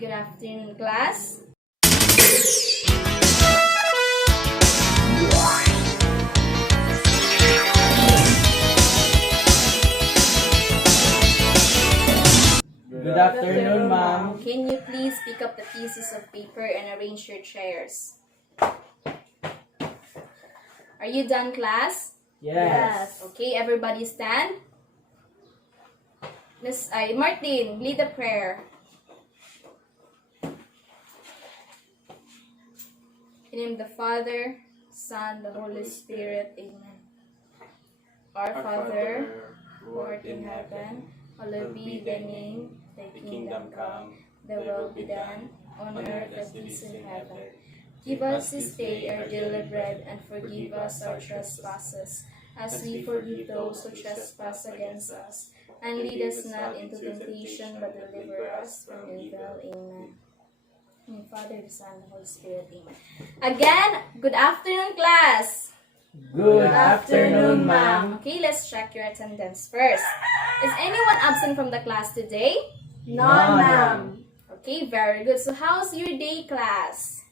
Good afternoon, class. Good afternoon, ma'am. Can you please pick up the pieces of paper and arrange your chairs? Are you done, class? Yes. Okay, everybody stand. Martin, lead the prayer. In the name of the Father, Son, the Holy Spirit. Amen. Our Father, who art in heaven, hallowed be thy name. Thy kingdom come, thy will be done, on earth as it is in heaven. Give us this day our daily bread, and forgive us our trespasses, as we forgive those who trespass against us. And lead us not into temptation, but deliver us from evil. Amen. In the Father, the Son, and the Holy Spirit. Amen. Again, good afternoon, class. Good afternoon, ma'am. Okay, let's check your attendance first. Is anyone absent from the class today? None, ma'am. Okay, very good. So how's your day, class?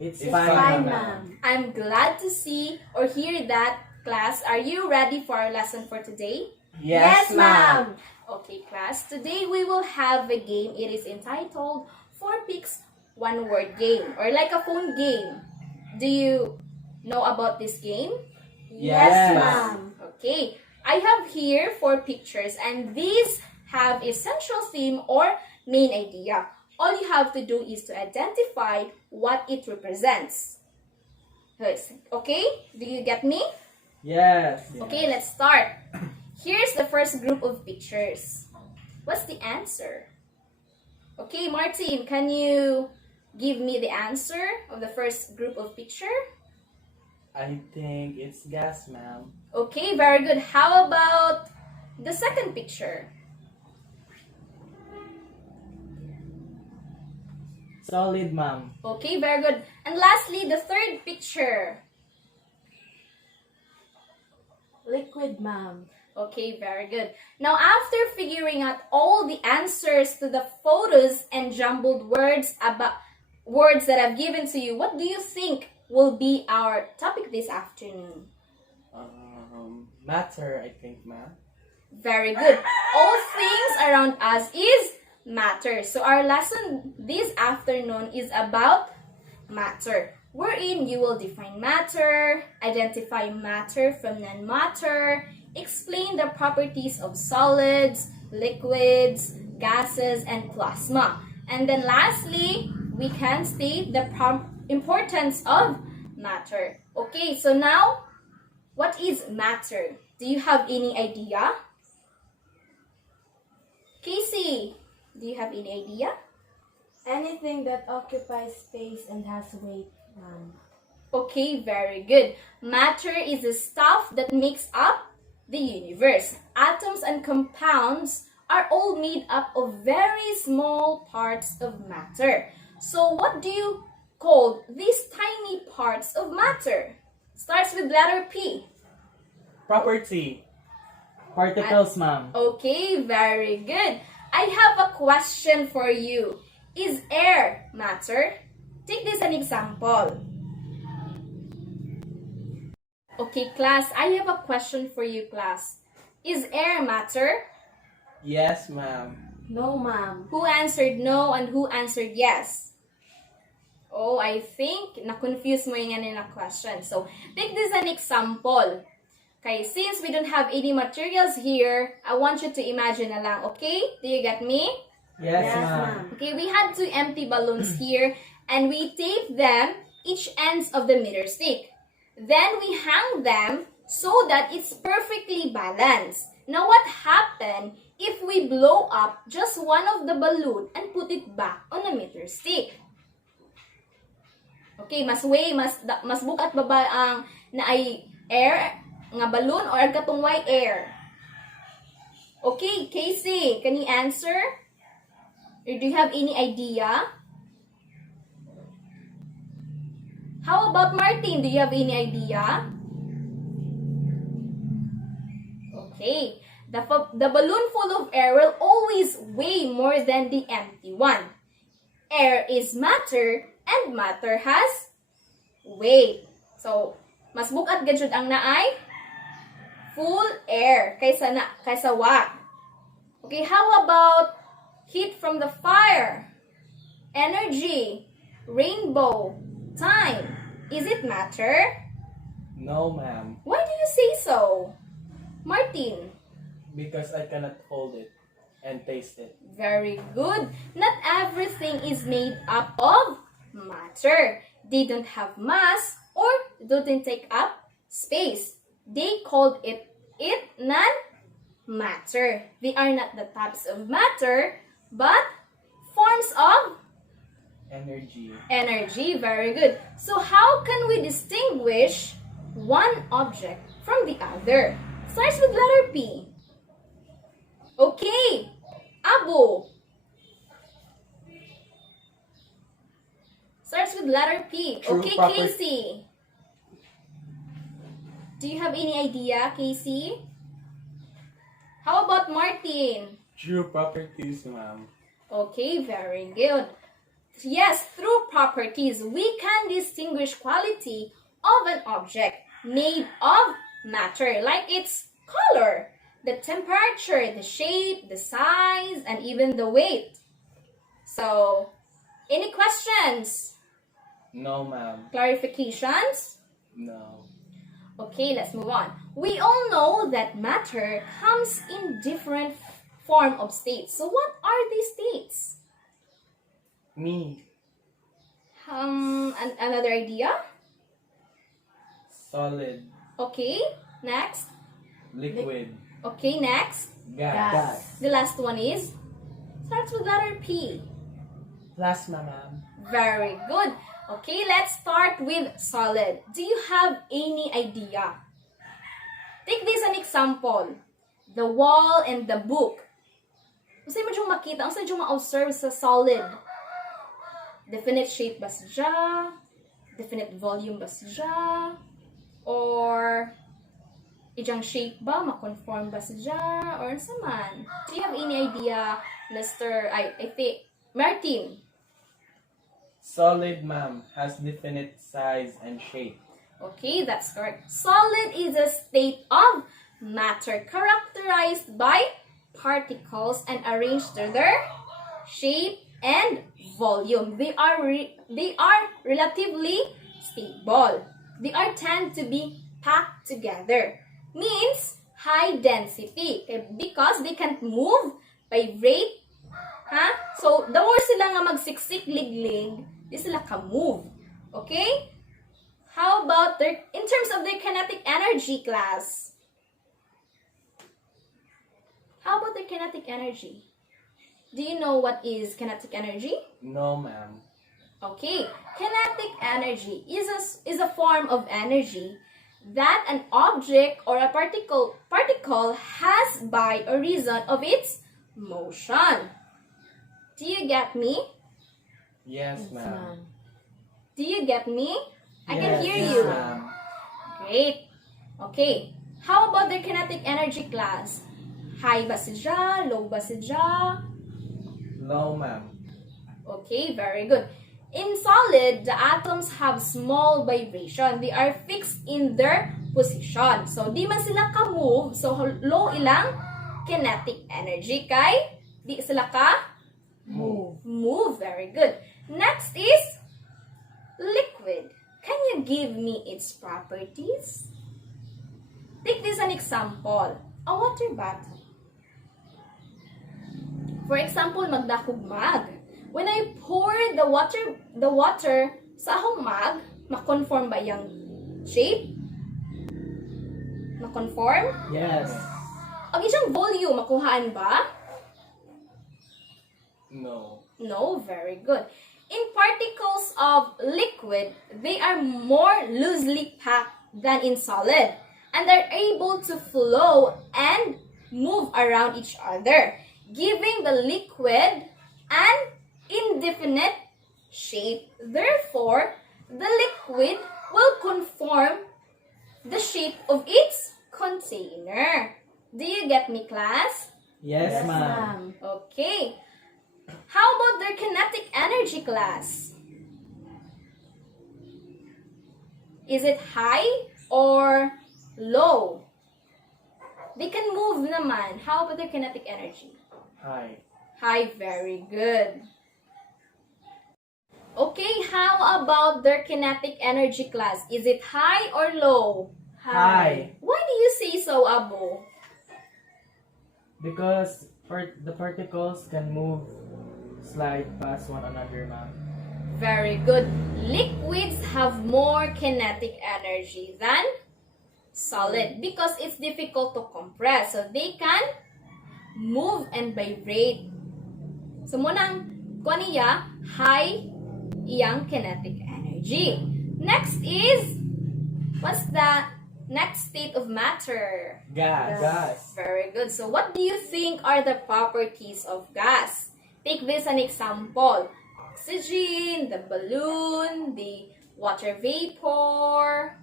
It's fine, fine, ma'am. I'm glad to see or hear that, class. Are you ready for our lesson for today? Yes, ma'am. Okay, class. Today we will have a game. It is entitled 4 Picks, 1 Word Game, or like a phone game. Do you know about this game? Yes, ma'am. Okay, I have here 4 pictures, and these have a central theme or main idea. All you have to do is to identify what it represents. Okay, do you get me? Yes. Okay, let's start. Here's the first group of pictures. What's the answer? Okay, Martin, can you give me the answer of the first group of picture? I think it's gas, ma'am. Okay, very good. How about the second picture? Solid, ma'am. Okay, very good. And lastly, the third picture. Liquid, ma'am. Okay, very good. Now, after figuring out all the answers to the photos and jumbled words that I've given to you, what do you think will be our topic this afternoon? Matter, I think, ma'am. Very good. All things around us is matter. So our lesson this afternoon is about matter, wherein you will define matter, identify matter from non-matter, explain the properties of solids, liquids, gases, and plasma. And then lastly, we can state the importance of matter. Okay, so now, what is matter? Do you have any idea? Casey, do you have any idea? Anything that occupies space and has weight, ma'am. Okay, very good. Matter is the stuff that makes up the universe. Atoms and compounds are all made up of very small parts of matter. So what do you call these tiny parts of matter? Starts with letter P. Property. Particles, ma'am. Okay, very good. I have a question for you. Is air matter? Take this an example. Okay, class, I have a question for you, class. Is air matter? Yes, ma'am. No, ma'am. Who answered no and who answered yes? Oh, I think na-confuse mo yung na question. So, take this an example. Okay, since we don't have any materials here, I want you to imagine na lang, okay? Do you get me? Yes, Yes, ma'am. ma'am. Okay, we had 2 empty balloons here, and we taped them each ends of the meter stick. Then we hang them so that it's perfectly balanced. Now, what happened if we blow up just one of the balloon and put it back on the meter stick? Okay, mas bukat ba ba ang naay air nga balloon or katungway air? Okay, Casey, can you answer? Or do you have any idea? How about Martin? Do you have any idea? Okay. The balloon full of air will always weigh more than the empty one. air is matter and matter has weight. So, mas bukat gajud ang naay full air kaysa wa. Okay, how about heat from the fire, energy, rainbow, time? Is it matter? No, ma'am. Why do you say so? Martin, Because I cannot hold it and taste it. very good. Not everything is made up of matter. They don't have mass or don't take up space. They called it non-matter. They are not the types of matter, but forms of Energy. energy. Very good. So how can we distinguish one object from the other? Starts with letter P. Okay, Abu. Starts with letter P. True Okay, proper- Casey. Do you have any idea, Casey? How about Martin? True properties, ma'am. Okay, very good. Yes, through properties, we can distinguish quality of an object made of matter, like its color, the temperature, the shape, the size, and even the weight. So, any questions? No, ma'am. Clarifications? No. Okay, let's move on. We all know that matter comes in different form of states. So, what are these states? Me. Another idea? Solid. Okay, next. Liquid. Okay, next. Gas. The last one is starts with letter P. Plasma, ma'am. Very good. Okay, let's start with solid. Do you have any idea? Take this an example. The wall and the book. Usa mo diyong makita, usa diyong ma-observe sa solid. Definite shape ba siya? Definite volume ba siya? Or ijang shape ba? Ma-conform ba siya? Or sa man? Do you have any idea, Mr. I think, Martin? Solid, ma'am, has definite size and shape. Okay, that's correct. Solid is a state of matter characterized by particles and arranged to their shape and volume. They are relatively stable. They are tend to be packed together. Means high density because they can't move, vibrate. So, the more sila nga magsiksik liglig, di sila ka-move. Okay? How about in terms of their kinetic energy, class? How about their kinetic energy? Do you know what is kinetic energy? No, ma'am. Okay, kinetic energy is a form of energy that an object or a particle has by a reason of its motion. Do you get me? Yes, ma'am. Do you get me? I can Yes, hear yes, you. ma'am. Great. Okay. How about the kinetic energy, class? High ba siya? Low ba siya? Low, ma'am. Okay, very good. In solid, the atoms have small vibration. They are fixed in their position. So, di man sila ka-move. So, low ilang kinetic energy. Kay, di sila move. Very good. Next is liquid. Can you give me its properties? Take this an example. A water bottle. For example, magdakog mag. When I pour the water sa akong mag, ma-conform ba yung shape? Ma-conform? Yes. Ang isang volume, makuhaan ba? No. No, very good. In particles of liquid, they are more loosely packed than in solid and are able to flow and move around each other, giving the liquid an indefinite shape. Therefore, the liquid will conform the shape of its container. Do you get me, class? Yes, ma'am. Okay. How about their kinetic energy? energy class? Is it high or low? They can move naman. How about their kinetic energy? High. High, very good. Okay, how about their kinetic energy class? Is it high or low? High. Why do you say so, Abu? Because the particles can move, slide past one another, ma'am. Very good. Liquids have more kinetic energy than solid because it's difficult to compress. So they can move and vibrate. So munang kuha niya high iyang kinetic energy. Next is, what's the next state of matter? Gas. Very good. So what do you think are the properties of gas? Take this an example. Oxygen, the balloon, the water vapor.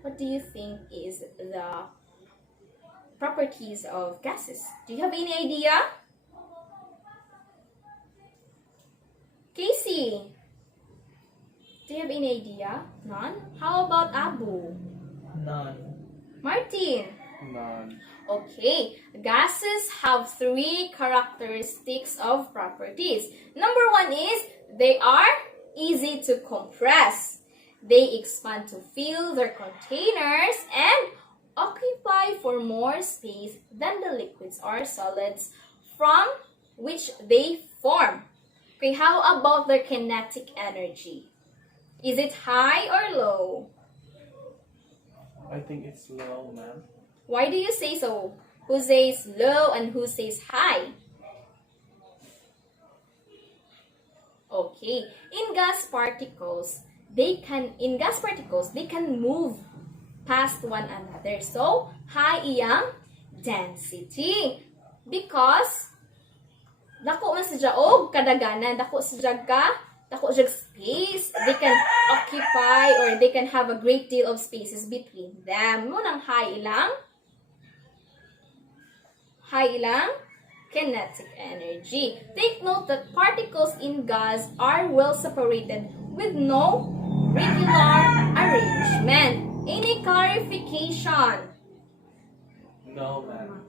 What do you think is the properties of gases? Do you have any idea? Casey, do you have any idea? None? How about Abu? None. Martin? None. Okay, gases have 3 characteristics of properties. Number 1 is they are easy to compress. They expand to fill their containers and occupy for more space than the liquids or solids from which they form. Okay, how about their kinetic energy? Is it high or low? I think it's low, ma'am. Why do you say so? Who says low and who says high? Okay, in gas particles, they can move past one another. So, high iyang density. Because dako man sadya og kadaganan, dako sadya space. They can occupy or they can have a great deal of spaces between them. Munang high ilang kinetic energy. Take note that particles in gas are well separated with no regular arrangement. Any clarification? No, ma'am.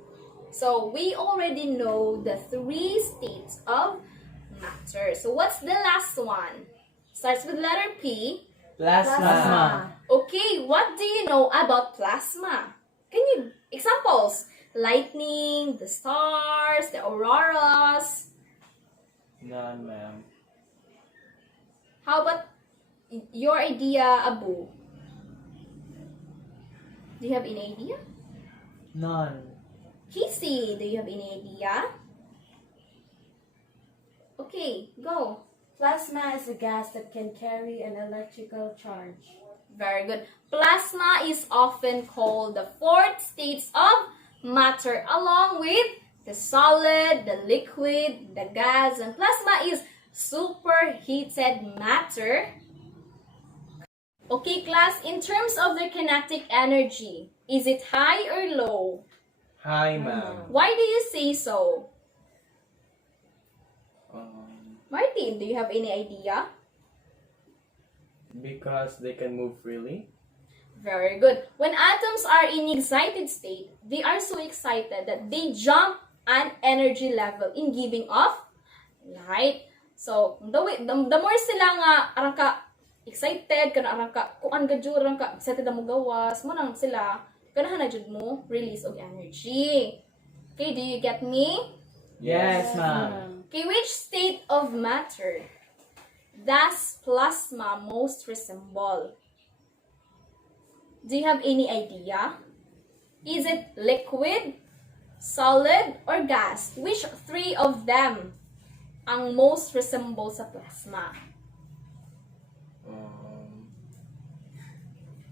So we already know the 3 states of matter. So what's the last one? Starts with letter P. Plasma. Okay, what do you know about plasma? Can you examples? Lightning, the stars, the auroras. None, ma'am. How about your idea, Abu? Do you have any idea? None. Casey, do you have any idea? Okay, go. Plasma is a gas that can carry an electrical charge. Very good. Plasma is often called the 4th states of matter along with the solid, the liquid, the gas, and plasma is superheated matter. Okay, class, in terms of their kinetic energy, is it high or low? High, ma'am. Why do you say so? Martin, do you have any idea? Because they can move freely. Very good. When atoms are in excited state, they are so excited that they jump an energy level in giving off light. So, the more sila nga arang ka excited kana arang ka kuan gadyo arang ka excited na mo gawas mo nang sila ganahan na jud mo release of energy. Okay, do you get me? Yes, ma'am. Okay, which state of matter does plasma most resemble? Do you have any idea? Is it liquid, solid, or gas? Which 3 of them ang most resemble sa plasma?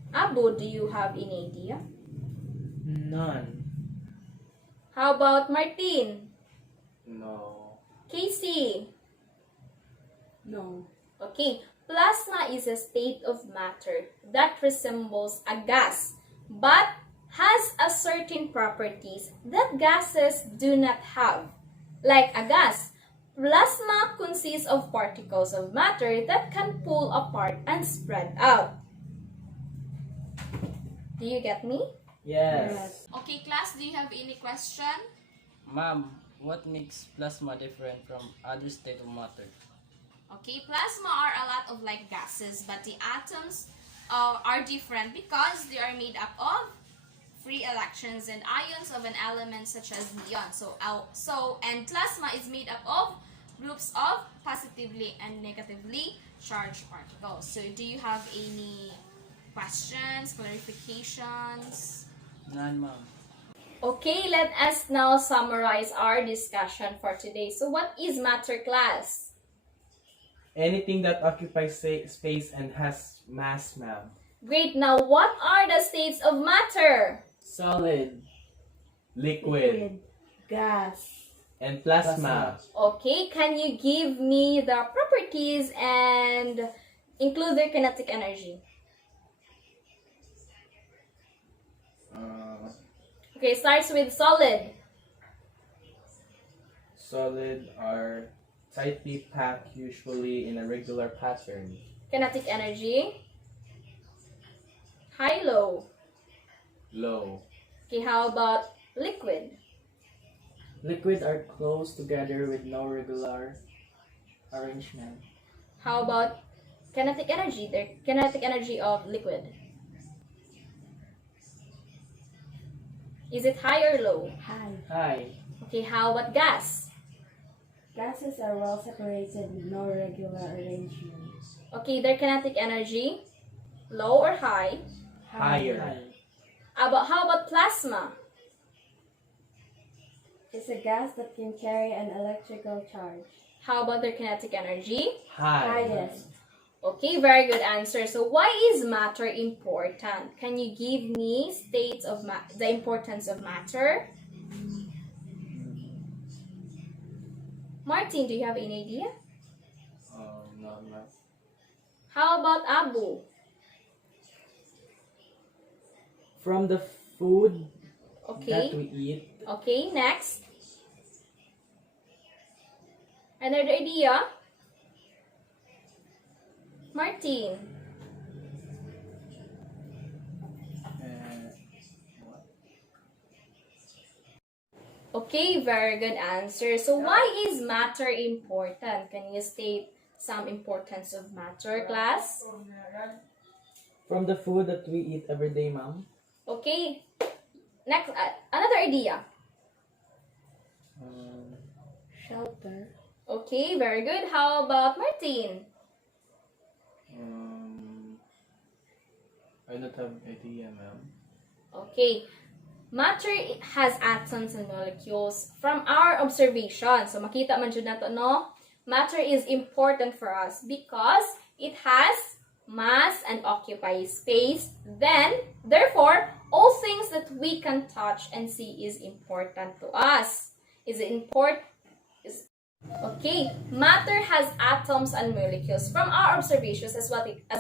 Abu, do you have any idea? None. How about Martin? No. Casey? No. Okay, plasma is a state of matter that resembles a gas but has a certain properties that gases do not have. Like a gas, Plasma consists of particles of matter that can pull apart and spread out. Do you get me? Yes. Okay, class, do you have any question? Ma'am, what makes plasma different from other state of matter? Okay, plasma are a lot of like gases, but the atoms are different because they are made up of free electrons and ions of an element such as neon. And plasma is made up of groups of positively and negatively charged particles. So do you have any questions, clarifications? None, ma'am. Okay, let us now summarize our discussion for today. So what is matter, class? Anything that occupies space and has mass, ma'am. Great, now what are the states of matter? Solid, liquid, gas, and plasma. Okay, can you give me the properties and include their kinetic energy? Okay, starts with solid. Solid are tightly packed, usually in a regular pattern. Kinetic energy. High, low. Low. Okay, how about liquid? Liquid are close together with no regular arrangement. How about kinetic energy? The kinetic energy of liquid. Is it high or low? high. High. Okay, how about gas? Gases are well separated with no regular arrangement. Okay, their kinetic energy. Low or high? Higher. How about plasma? It's a gas that can carry an electrical charge. How about their kinetic energy? High. Highest. Okay, very good answer. So why is matter important? Can you give me states of the importance of matter? Martin, do you have any idea? No, ma'am. How about Abu? From the food that Okay. we eat, Okay, next. Another idea? Martin. Okay, very good answer. So why is matter important? Can you state some importance of matter, class? from the food that we eat every day, ma'am. Okay. Next, another idea. Shelter. Okay, very good. How about Martin? I don't have idea, ma'am. Okay. Matter has atoms and molecules from our observation. So makita man jud nato no. Matter is important for us because it has mass and occupies space. Then, therefore, all things that we can touch and see is important to us. Okay, matter has atoms and molecules. From our observations, as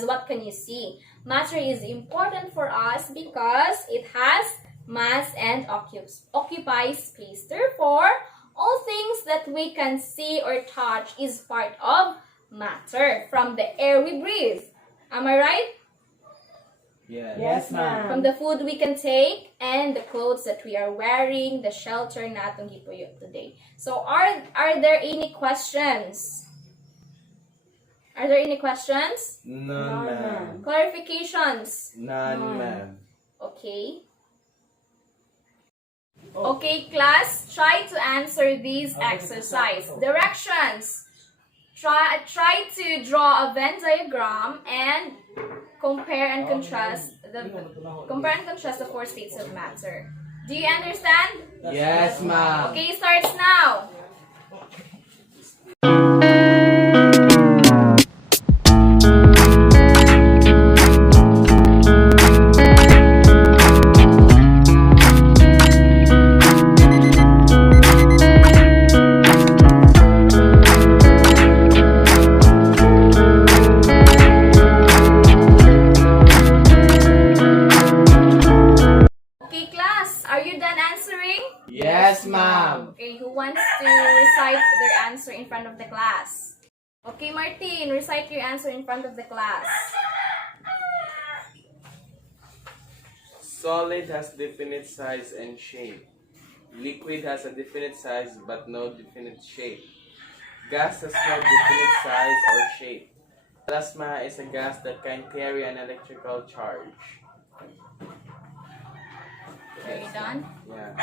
what can you see? Matter is important for us because it has mass and occupies space. Therefore, all things that we can see or touch is part of matter. From the air we breathe. Am I right? Yes, ma'am. From the food we can take and the clothes that we are wearing, the shelter natong gipuyo today. So are there any questions? Are there any questions? None, ma'am. Clarifications? None, ma'am. Okay. Okay, class, try to answer these exercise. Directions. Try to draw a Venn diagram and compare and contrast the four states of matter. Do you understand? Yes, ma'am. Okay, starts now. Okay, class, are you done answering? Yes, ma'am. Okay, who wants to recite their answer in front of the class. Okay, Martin, recite your answer in front of the class. Solid has definite size and shape. Liquid has a definite size but no definite shape. Gas has no definite size or shape. Plasma is a gas that can carry an electrical charge. Are you done? Yeah.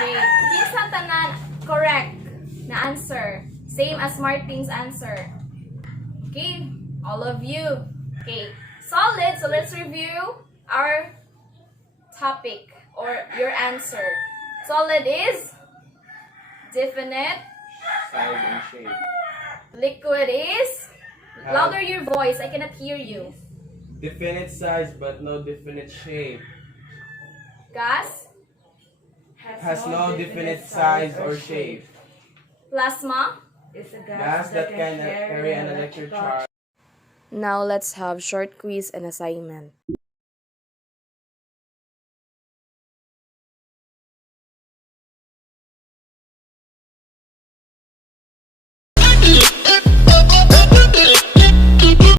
Okay, kinsa tanan correct na answer. Same as Martin's answer. Okay, all of you. Okay, solid. So let's review our topic or your answer. Solid is definite. Size and shape. Liquid is louder your voice. I cannot hear you. Definite size but no definite shape. Gas, Has no definite size or shape. plasma. It's a Gas that can carry an electric charge. Now let's have short quiz and assignment.